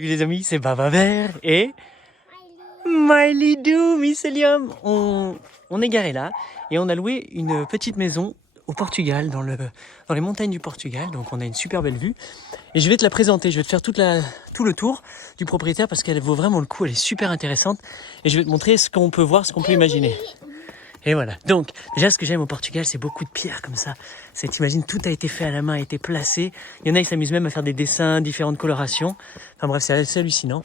Salut les amis, c'est Baba Vert et Miley Doo, Mycelium. On est garé là et on a loué une petite maison au Portugal, dans les montagnes du Portugal. Donc on a une super belle vue. Et je vais te la présenter, je vais te faire tout le tour du propriétaire parce qu'elle vaut vraiment le coup, elle est super intéressante. Et je vais te montrer ce qu'on peut voir, ce qu'on peut imaginer. Et voilà. Donc, déjà, ce que j'aime au Portugal, c'est beaucoup de pierres comme ça. T'imagines, tout a été fait à la main, a été placé. Il y en a, ils s'amusent même à faire des dessins, différentes colorations. Enfin bref, c'est assez hallucinant.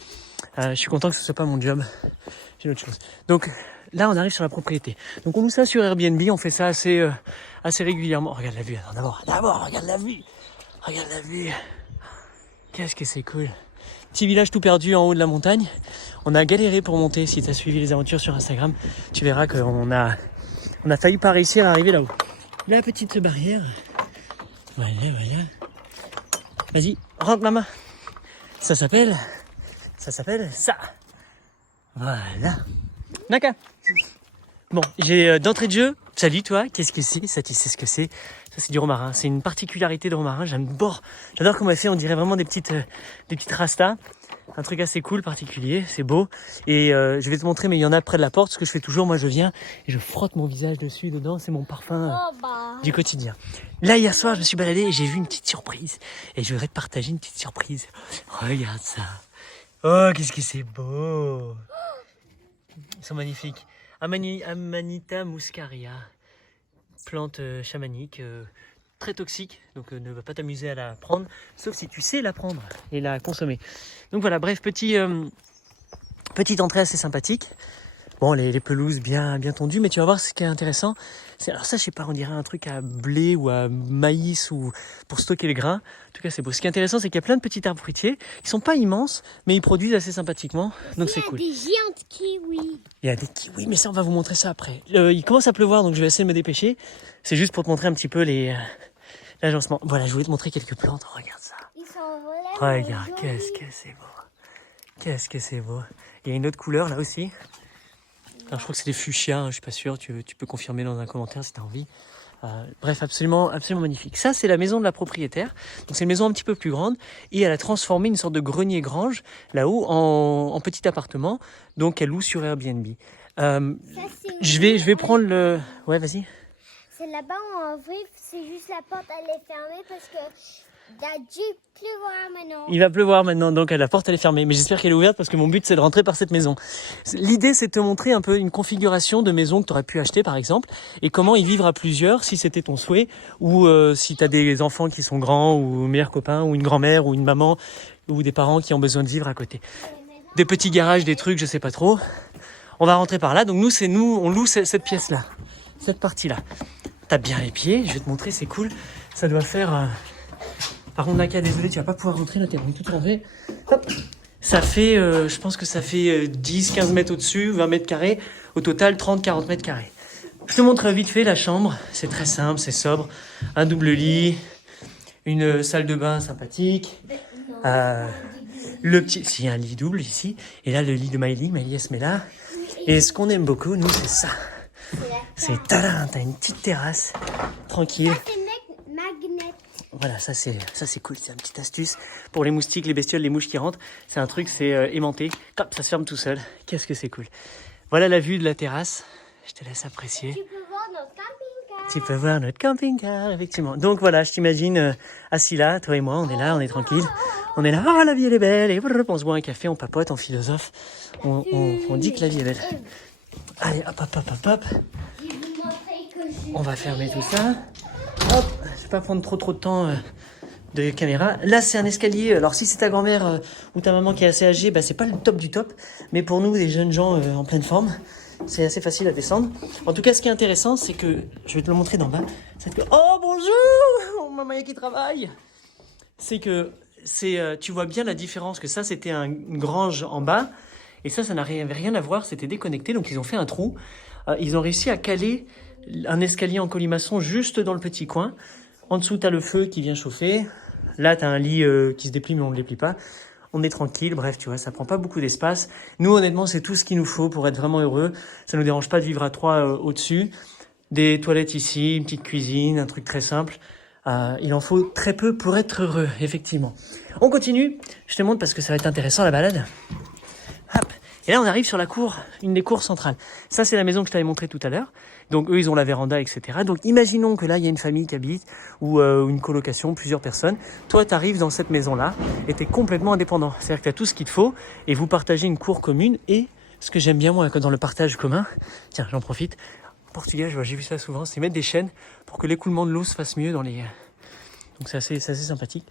Je suis content que ce soit pas mon job. J'ai autre chose. Donc, là, on arrive sur la propriété. Donc, on loue ça sur Airbnb. On fait ça assez régulièrement. Oh, regarde la vue. Attends, d'abord, regarde la vue. Regarde la vue. Qu'est-ce que c'est cool. Petit village tout perdu en haut de la montagne. On a galéré pour monter. Si tu as suivi les aventures sur Instagram, tu verras qu'on a failli pas réussir à arriver là-haut. La petite barrière. Voilà. Vas-y, rentre maman. Ça s'appelle ça. Voilà. Naka. Bon, j'ai d'entrée de jeu. Salut toi, qu'est-ce que c'est? Ça, tu sais ce que c'est? Ça, c'est du romarin. C'est une particularité de romarin. J'adore comment elle fait. On dirait vraiment des petites rastas. Un truc assez cool, particulier. C'est beau. Et je vais te montrer, mais il y en a près de la porte. Ce que je fais toujours, moi, je viens et je frotte mon visage dessus, dedans. C'est mon parfum du quotidien. Là, hier soir, je me suis baladé et j'ai vu une petite surprise. Et je voudrais te partager une petite surprise. Regarde ça. Oh, qu'est-ce que c'est beau. Ils sont magnifiques. Amanita muscaria, plante chamanique, très toxique, donc ne va pas t'amuser à la prendre, sauf si tu sais la prendre et la consommer. Donc voilà, bref, petite entrée assez sympathique. Bon, les pelouses bien tondues, mais tu vas voir ce qui est intéressant. Alors ça, je sais pas, on dirait un truc à blé ou à maïs ou pour stocker les grains. En tout cas, c'est beau. Ce qui est intéressant, c'est qu'il y a plein de petits arbres fruitiers. Ils sont pas immenses, mais ils produisent assez sympathiquement. Donc c'est cool. Il y a des géants kiwis. Il y a des kiwis, mais ça, on va vous montrer ça après. Il commence à pleuvoir, donc je vais essayer de me dépêcher. C'est juste pour te montrer un petit peu l'agencement. Voilà, je voulais te montrer quelques plantes. Regarde ça. Ils sont vraiment Regarde, qu'est-ce que c'est beau. Qu'est-ce que c'est beau. Il y a une autre couleur là aussi. Alors, je crois que c'est des fuchsias, hein, je suis pas sûr, tu peux confirmer dans un commentaire si tu as envie. Bref, absolument magnifique. Ça, c'est la maison de la propriétaire. Donc, c'est une maison un petit peu plus grande et elle a transformé une sorte de grenier-grange là-haut en petit appartement. Donc, elle loue sur Airbnb. Je vais prendre le... Ouais, vas-y. C'est là-bas où on vit, c'est juste la porte, elle est fermée parce que il a dû pleuvoir maintenant. Il va pleuvoir maintenant, donc la porte elle est fermée. Mais j'espère qu'elle est ouverte parce que mon but c'est de rentrer par cette maison. L'idée c'est de te montrer un peu une configuration de maison que tu aurais pu acheter par exemple et comment y vivre à plusieurs si c'était ton souhait ou si tu as des enfants qui sont grands ou meilleurs copains ou une grand-mère ou une maman ou des parents qui ont besoin de vivre à côté. Des petits garages, des trucs, je sais pas trop. On va rentrer par là. Donc on loue cette pièce-là, cette partie-là. Tape bien les pieds, je vais te montrer, c'est cool. Ça doit faire... Par contre, Naka, désolé, tu vas pas pouvoir rentrer, là, t'es tout enlevé. Hop. Ça fait, je pense que ça fait 10-15 mètres au-dessus, 20 mètres carrés. Au total, 30-40 mètres carrés. Je te montre vite fait la chambre. C'est très simple, c'est sobre. Un double lit, une salle de bain sympathique. Il y a un lit double ici. Et là, le lit de Miley, elle se met là. Et ce qu'on aime beaucoup, nous, c'est ça. C'est tadam, t'as une petite terrasse, tranquille. Ça, c'est magnet. Voilà, ça c'est cool, c'est une petite astuce pour les moustiques, les bestioles, les mouches qui rentrent. C'est un truc, c'est aimanté. Hop, ça se ferme tout seul. Qu'est-ce que c'est cool. Voilà la vue de la terrasse. Je te laisse apprécier. Tu peux voir notre camping-car. Tu peux voir notre camping-car, effectivement. Donc voilà, je t'imagine assis là, toi et moi, on est là, on est tranquille. On est là, oh la vie elle est belle, et on se boit un café, on papote, on philosophe. On dit que la vie est belle. Allez, hop. Je vais vous montrer que On va fermer tout ça. Hop, je vais pas prendre trop de temps de caméra. Là, c'est un escalier. Alors, si c'est ta grand-mère ou ta maman qui est assez âgée, bah, c'est pas le top du top. Mais pour nous, des jeunes gens en pleine forme, c'est assez facile à descendre. En tout cas, ce qui est intéressant, c'est que, je vais te le montrer d'en bas, c'est que, oh bonjour, oh, maman qui travaille. C'est que, tu vois bien la différence, que ça, c'était une grange en bas. Et ça n'avait rien à voir, c'était déconnecté. Donc, ils ont fait un trou. Ils ont réussi à caler un escalier en colimaçon juste dans le petit coin. En dessous, tu as le feu qui vient chauffer. Là, tu as un lit qui se déplie, mais on ne le déplie pas. On est tranquille, bref, tu vois, ça prend pas beaucoup d'espace. Nous, honnêtement, c'est tout ce qu'il nous faut pour être vraiment heureux. Ça nous dérange pas de vivre à 3 au-dessus. Des toilettes ici, une petite cuisine, un truc très simple. Il en faut très peu pour être heureux, effectivement. On continue. Je te montre parce que ça va être intéressant la balade. Hop. Et là, on arrive sur la cour, une des cours centrales. Ça, c'est la maison que je t'avais montrée tout à l'heure. Donc, eux, ils ont la véranda, etc. Donc, imaginons que là, il y a une famille qui habite ou une colocation, plusieurs personnes. Toi, tu arrives dans cette maison-là et tu es complètement indépendant. C'est-à-dire que tu as tout ce qu'il te faut et vous partagez une cour commune. Et ce que j'aime bien, moi, dans le partage commun, tiens, j'en profite. Au Portugal, j'ai vu ça souvent, c'est mettre des chaînes pour que l'écoulement de l'eau se fasse mieux dans les... Donc, c'est assez sympathique.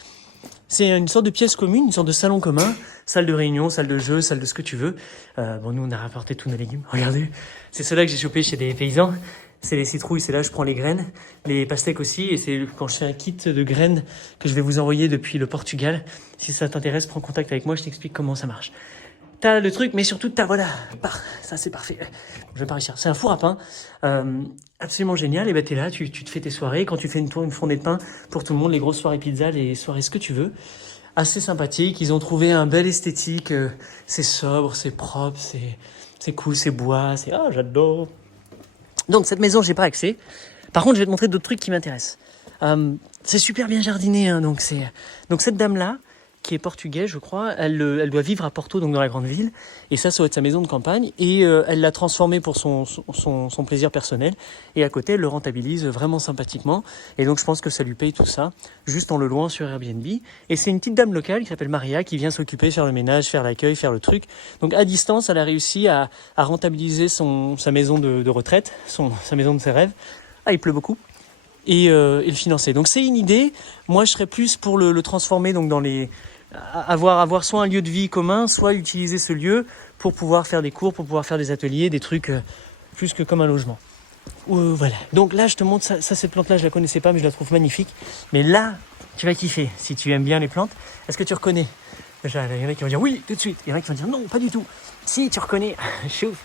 C'est une sorte de pièce commune, une sorte de salon commun, salle de réunion, salle de jeu, salle de ce que tu veux. Bon, nous, on a rapporté tous nos légumes. Regardez, c'est ceux-là que j'ai chopé chez des paysans. C'est les citrouilles, c'est là je prends les graines, les pastèques aussi. Et c'est quand je fais un kit de graines que je vais vous envoyer depuis le Portugal. Si ça t'intéresse, prends contact avec moi, je t'explique comment ça marche. T'as le truc, mais surtout voilà, ça c'est parfait. Je vais pas réussir. C'est un four à pain, absolument génial. Et ben t'es là, tu te fais tes soirées. Quand tu fais une fournée de pain pour tout le monde, les grosses soirées pizza, les soirées ce que tu veux. Assez sympathique. Ils ont trouvé un bel esthétique. C'est sobre, c'est propre, c'est cool, c'est bois, c'est j'adore. Donc cette maison, j'ai pas accès. Par contre, je vais te montrer d'autres trucs qui m'intéressent. C'est super bien jardiné, hein, donc cette dame là, qui est portugaise, je crois, elle doit vivre à Porto, donc dans la grande ville, et ça doit être sa maison de campagne, et elle l'a transformée pour son plaisir personnel, et à côté, elle le rentabilise vraiment sympathiquement, et donc je pense que ça lui paye tout ça, juste en le louant sur Airbnb, et c'est une petite dame locale qui s'appelle Maria, qui vient s'occuper, faire le ménage, faire l'accueil, faire le truc, donc à distance, elle a réussi à rentabiliser sa maison de retraite, sa maison de ses rêves. Il pleut beaucoup. Et le financer. Donc c'est une idée. Moi, je serais plus pour le transformer donc dans avoir soit un lieu de vie commun, soit utiliser ce lieu pour pouvoir faire des cours, pour pouvoir faire des ateliers, des trucs plus que comme un logement. Voilà. Donc là, je te montre ça, cette plante-là, je la connaissais pas, mais je la trouve magnifique. Mais là, tu vas kiffer si tu aimes bien les plantes. Est-ce que tu reconnais? Déjà, il y en a qui vont dire oui tout de suite. Il y en a qui vont dire non, pas du tout. Si tu reconnais, chouf.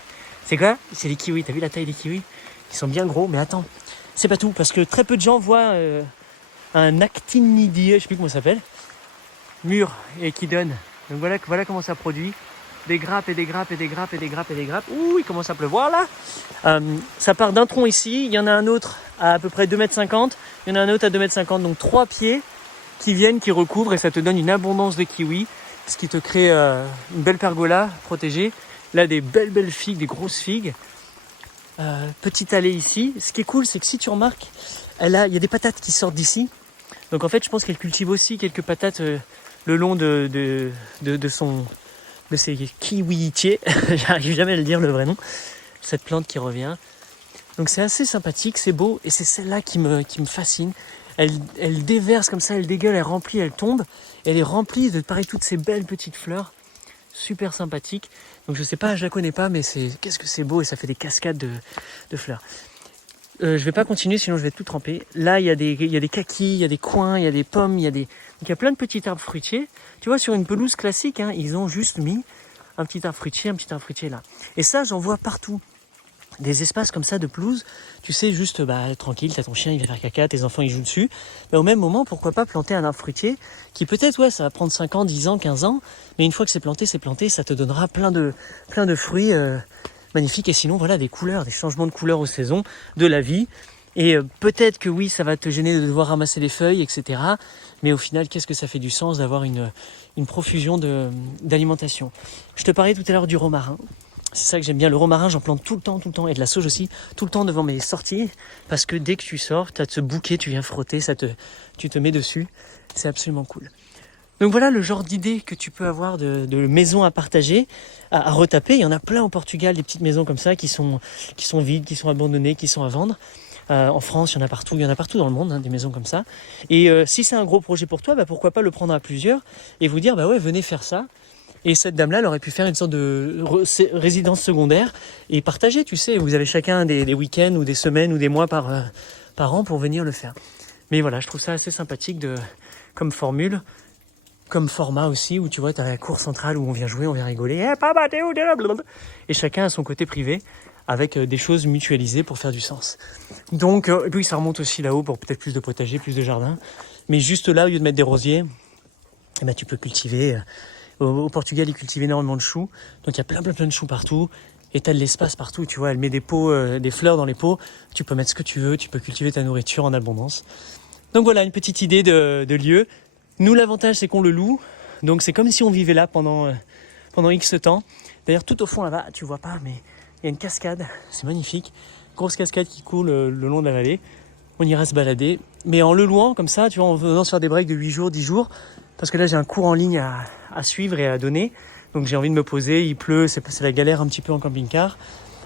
C'est quoi? C'est les kiwis. T'as vu la taille des kiwis? Ils sont bien gros, mais attends. C'est pas tout, parce que très peu de gens voient un actinidier, je sais plus comment ça s'appelle, mûr et qui donne. Donc voilà comment ça produit. Des grappes et des grappes et des grappes et des grappes et des grappes. Ouh, il commence à pleuvoir là. Ça part d'un tronc ici, il y en a un autre à peu près 2,50 m, il y en a un autre à 2,50 m, donc 3 pieds qui viennent, qui recouvrent, et ça te donne une abondance de kiwis, ce qui te crée une belle pergola protégée. Là, des belles figues, des grosses figues. Petite allée ici. Ce qui est cool, c'est que si tu remarques, il y a des patates qui sortent d'ici. Donc en fait, je pense qu'elle cultive aussi quelques patates le long de ses kiwitiers. J'arrive jamais à le dire le vrai nom. Cette plante qui revient. Donc c'est assez sympathique, c'est beau, et c'est celle-là qui me fascine. Elle déverse comme ça, elle dégueule, elle remplit, elle tombe. Elle est remplie de pareil toutes ces belles petites fleurs. Super sympathique. Donc je sais pas, je la connais pas, mais qu'est-ce que c'est beau, et ça fait des cascades de fleurs. Je vais pas continuer, sinon je vais tout tremper. Là, il y a des kakis, il y a des coings, il y a des pommes, donc il y a plein de petits arbres fruitiers. Tu vois, sur une pelouse classique, hein, ils ont juste mis un petit arbre fruitier là. Et ça, j'en vois partout. Des espaces comme ça de pelouse, tu sais, juste tranquille, t'as ton chien, il vient faire caca, tes enfants ils jouent dessus. Mais au même moment, pourquoi pas planter un arbre fruitier qui peut-être, ça va prendre 5 ans, 10 ans, 15 ans, mais une fois que c'est planté, ça te donnera plein de fruits magnifiques. Et sinon, voilà, des couleurs, des changements de couleurs aux saisons, de la vie. Et peut-être que oui, ça va te gêner de devoir ramasser les feuilles, etc. Mais au final, qu'est-ce que ça fait du sens d'avoir une profusion d'alimentation. Je te parlais tout à l'heure du romarin. C'est ça que j'aime bien, le romarin, j'en plante tout le temps, et de la sauge aussi, tout le temps devant mes sorties, parce que dès que tu sors, tu as ce bouquet, tu viens frotter, tu te mets dessus, c'est absolument cool. Donc voilà le genre d'idée que tu peux avoir de maisons à partager, à retaper. Il y en a plein au Portugal, des petites maisons comme ça qui sont vides, qui sont abandonnées, qui sont à vendre. En France, il y en a partout dans le monde, hein, des maisons comme ça. Et si c'est un gros projet pour toi, pourquoi pas le prendre à plusieurs et vous dire, venez faire ça. Et cette dame-là, elle aurait pu faire une sorte de résidence secondaire et partager, tu sais. Vous avez chacun des week-ends ou des semaines ou des mois par an pour venir le faire. Mais voilà, je trouve ça assez sympathique comme formule, comme format aussi, où tu vois, tu as la cour centrale où on vient jouer, on vient rigoler. Et chacun a son côté privé avec des choses mutualisées pour faire du sens. Donc, et puis ça remonte aussi là-haut pour peut-être plus de potager, plus de jardin. Mais juste là, au lieu de mettre des rosiers, tu peux cultiver... Au Portugal, ils cultivent énormément de choux. Donc, il y a plein de choux partout. Et tu as de l'espace partout. Tu vois, elle met des pots, des fleurs dans les pots. Tu peux mettre ce que tu veux. Tu peux cultiver ta nourriture en abondance. Donc, voilà, une petite idée de lieu. Nous, l'avantage, c'est qu'on le loue. Donc c'est comme si on vivait là pendant X temps. D'ailleurs tout au fond là-bas, tu vois pas, mais il y a une cascade, c'est magnifique. Grosse cascade qui coule le long de la vallée. On ira se balader. Mais en le louant comme ça, tu vois, en venant se faire des breaks de 8 jours, 10 jours. Parce que là j'ai un cours en ligne à suivre et à donner. Donc j'ai envie de me poser, il pleut, c'est la galère un petit peu en camping-car.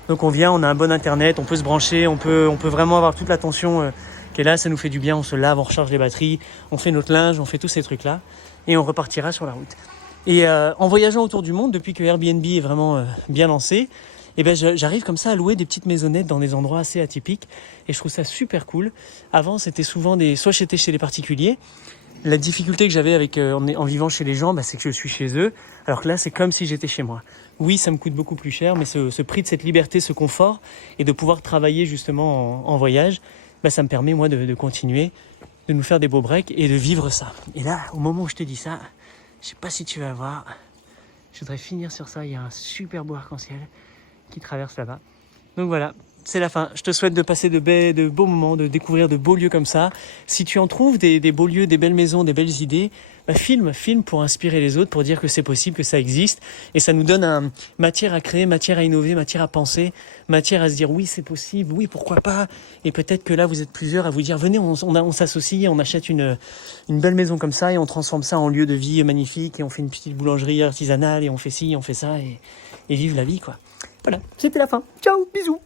Donc on vient, on a un bon internet, on peut se brancher, on peut vraiment avoir toute l'attention qui est là, ça nous fait du bien, on se lave, on recharge les batteries, on fait notre linge, on fait tous ces trucs-là et on repartira sur la route. Et en voyageant autour du monde, depuis que Airbnb est vraiment bien lancé, et ben j'arrive comme ça à louer des petites maisonnettes dans des endroits assez atypiques et je trouve ça super cool. Avant c'était souvent soit j'étais chez les particuliers. La difficulté que j'avais avec en vivant chez les gens, c'est que je suis chez eux, alors que là c'est comme si j'étais chez moi. Oui, ça me coûte beaucoup plus cher, mais ce prix de cette liberté, ce confort et de pouvoir travailler justement en voyage, ça me permet moi de continuer, de nous faire des beaux breaks et de vivre ça. Et là, au moment où je te dis ça, je sais pas si tu vas voir, je voudrais finir sur ça, il y a un super beau arc-en-ciel qui traverse là-bas. Donc voilà, c'est la fin. Je te souhaite de passer de beaux moments, de découvrir de beaux lieux comme ça. Si tu en trouves des beaux lieux, des belles maisons, des belles idées, filme pour inspirer les autres, pour dire que c'est possible, que ça existe. Et ça nous donne matière à créer, matière à innover, matière à penser, matière à se dire oui, c'est possible, oui, pourquoi pas. Et peut-être que là, vous êtes plusieurs à vous dire venez, on s'associe, on achète une belle maison comme ça et on transforme ça en lieu de vie magnifique et on fait une petite boulangerie artisanale et on fait ci, on fait ça et vive la vie, quoi. Voilà, c'était la fin. Ciao, bisous.